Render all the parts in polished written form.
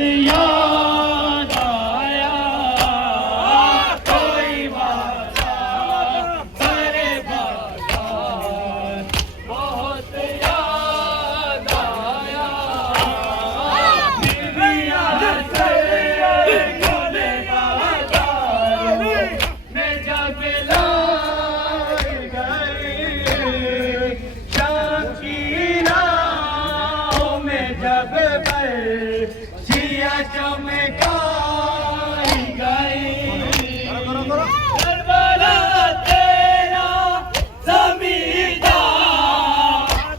याद आया कोई वादा करे बाजार बहुत याद आया बीबिया खोले बाजार में जब लाई गई शाम की राहों में जब चमकाई गई करबला तेरा ज़मींदार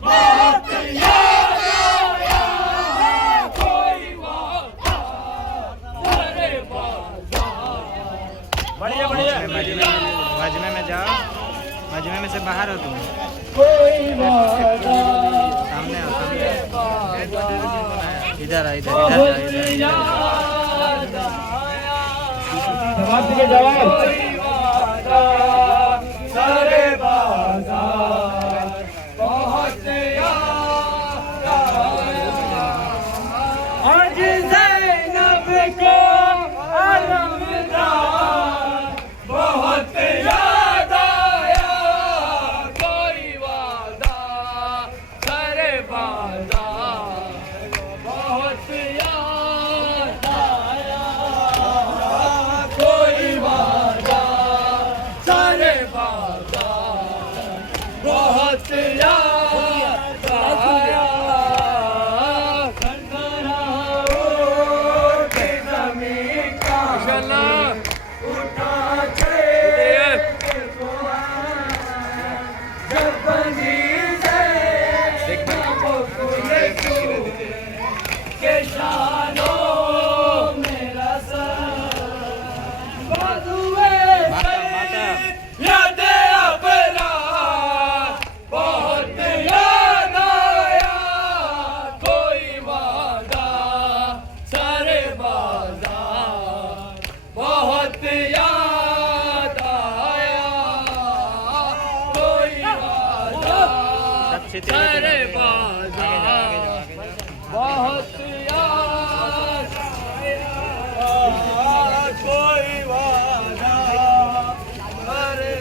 बहुत याद आया कोई वादा करे बाजार बढ़िया बढ़िया मजमे में जाओ मजमे में से बाहर हो तुम कोई वादा सामने आओ सामने इधर आ इधर जवाब दीजिए जवाब सारे बाजार बहुत याद आया आज ज़ैनब को अलमदार बहुत याद आया कोई वादा सारे बाजार बहुत याद आया कोई वादा सारे बाजार बहुत याद आया खंडराओं की ज़मीन का उठा के जब बनी के शानों मेरा सर बदुए याद अपना बहुत याद आया कोई वादा सारे बाजार बहुत याद आया कोई वादा सारे बाजार बहुत याद आया कोई वादा अरे